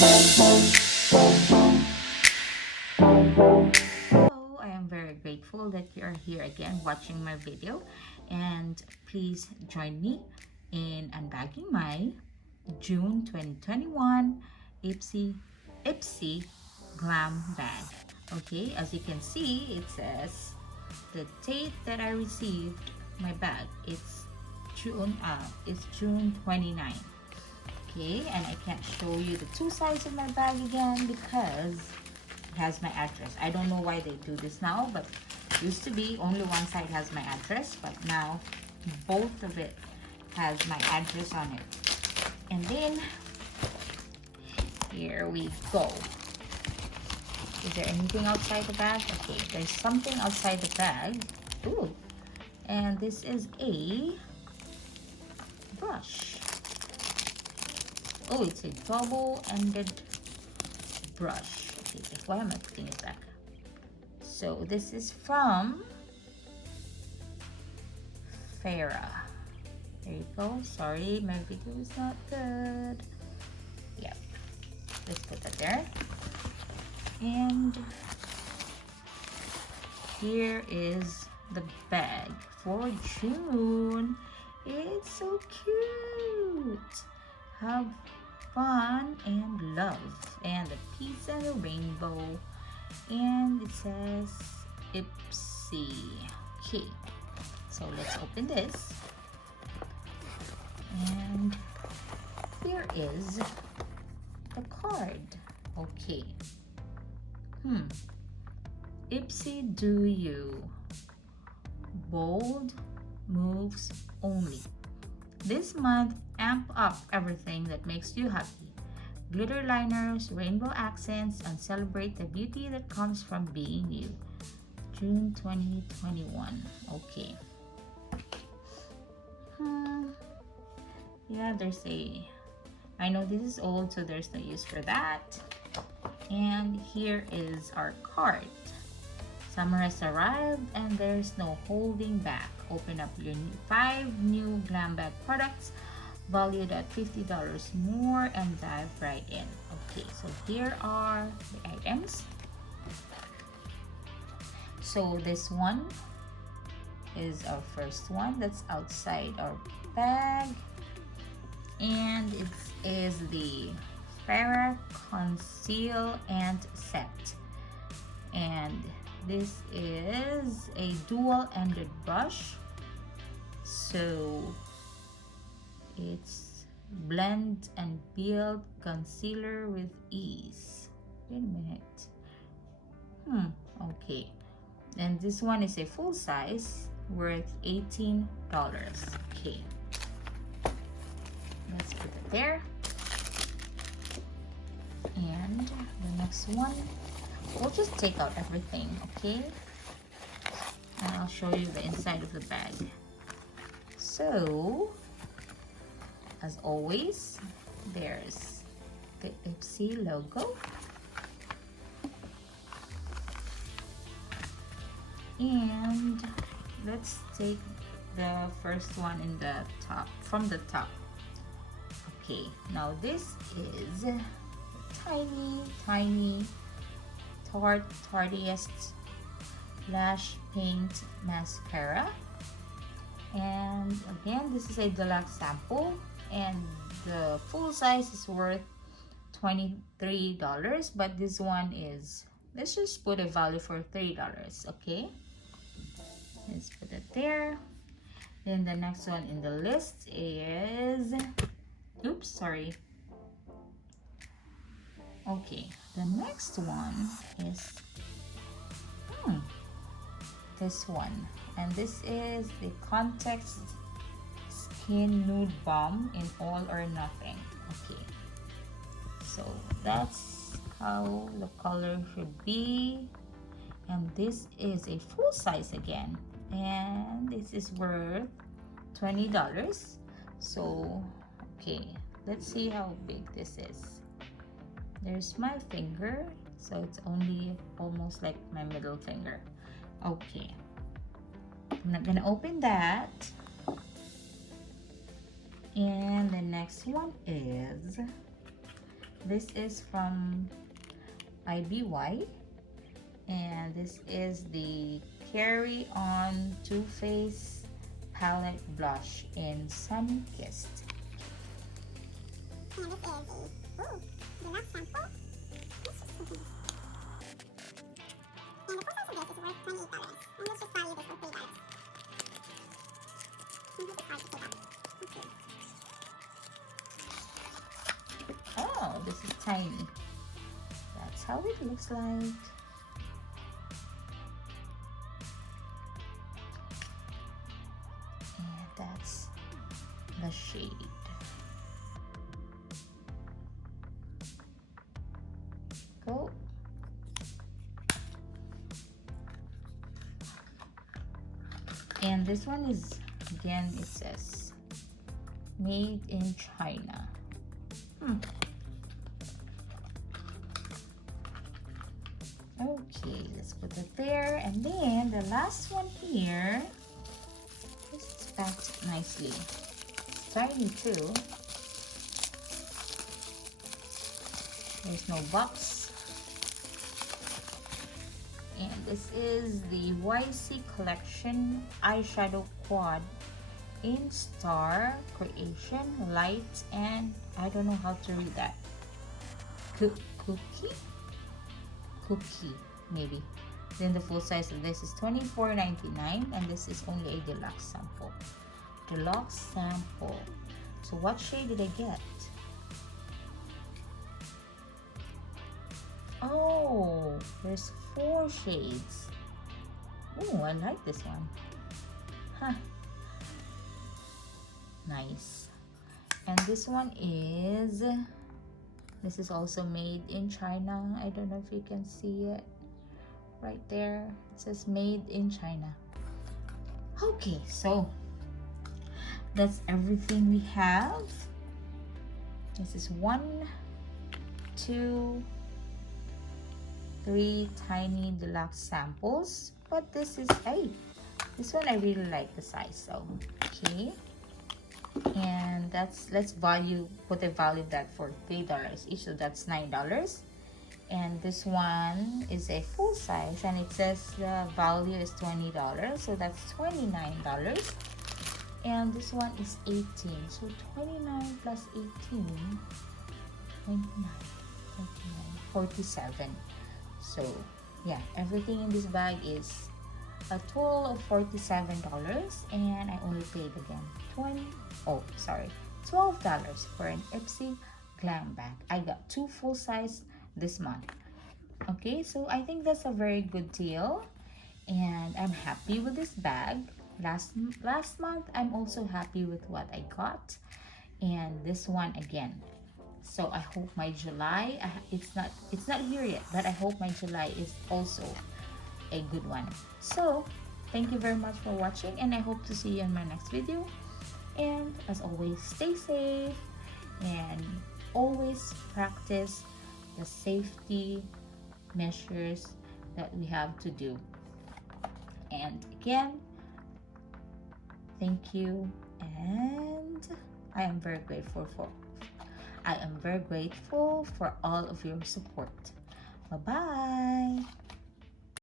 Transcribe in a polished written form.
Hello, I am very grateful that you are here again watching my video, and please join me in unbagging my June 2021 Ipsy Glam bag. Okay, as you can see, it says the date that I received my bag. It's June 29. Okay, and I can't show you the two sides of my bag again because it has my address. I don't know why they do this now, but used to be only one side has my address, but now both of it has my address on it. And then here we go. Is there anything outside the bag? Okay, there's something outside the bag. Ooh, and this is a brush. Oh, it's a double-ended brush. Okay, why am I putting it back? So this is from Farah. There you go. Sorry, my video is not good. Yep. Let's put that there. And here is the bag for June. It's so cute. Have fun and love, and a peace and a rainbow, and it says Ipsy. Okay, so let's open this, and here is the card. Okay. Ipsy, do you? Bold moves only. This month, amp up everything that makes you happy. Glitter liners, rainbow accents, and celebrate the beauty that comes from being you. June 2021. Okay. Yeah, I know this is old, so there's no use for that. And here is our card. Summer has arrived and there's no holding back. Open up your 5 new glam bag products valued at $50 more and dive right in. Okay, so here are the items. So this one is our first one that's outside our bag, and it is the Farah Conceal and Set, and this is a dual-ended brush, so it's blend and build concealer with ease. Wait a minute. Okay, and this one is a full size worth $18. Okay, let's put it there. And the next one, we'll just take out everything, okay? And I'll show you the inside of the bag. So, as always, there's the Ipsy logo. And let's take the first one in the top, from the top. Okay, now this is tiny Tardiest Lash Paint Mascara, and again this is a deluxe sample, and the full size is worth $23, but this one is, let's just put a value for $3. Okay, let's put it there. Then the next one in the list is, oops, sorry. Okay, the next one is this one, and this is the Context Skin Nude Balm in All or Nothing. Okay, so that's how the color should be, and this is a full size again, and this is worth $20. So okay, let's see how big this is. There's my finger, so it's only almost like my middle finger. Okay, I'm not gonna open that. And the next one is This is from IBY, and this is the Carry On Too Faced Palette Blush in Sun Kissed. And this is a deluxe sample. And the full size of this is worth $28. And let's just value this for $3. And this is hard to take out. Okay. Oh, this is tiny. That's how it looks like. And that's the shade. Go. And this one is, again, it says made in China. Okay, let's put it there. And then the last one here, this is packed nicely. Tiny too. There's no box. And this is the YC Collection Eyeshadow Quad in Star Creation Light, and I don't know how to read that. Cookie, maybe. Then the full size of this is $24.99, and this is only a deluxe sample. So what shade did I get? Oh, there's 4 shades. Oh, I like this one. Huh. Nice. And this one is, this is also made in China. I don't know if you can see it right there. It says made in China. Okay, so that's everything we have. This is 1, 2, 3 tiny deluxe samples, but this is, hey, this one I really like the size, so okay. And that's, let's put a value of that for $3 each, so that's $9. And this one is a full size, and it says the value is $20, so that's $29. And this one is 18, so 29 plus 18, 29, 47. So yeah, everything in this bag is a total of $47, and I only paid again $12 for an Ipsy Glam bag. I got 2 full size this month. Okay, so I think that's a very good deal, and I'm happy with this bag. Last month I'm also happy with what I got, and this one again. So I hope my July, it's not here yet, but I hope my July is also a good one. So thank you very much for watching, and I hope to see you in my next video. And as always, stay safe and always practice the safety measures that we have to do. And again, thank you, and I am very grateful for all of your support. Bye-bye.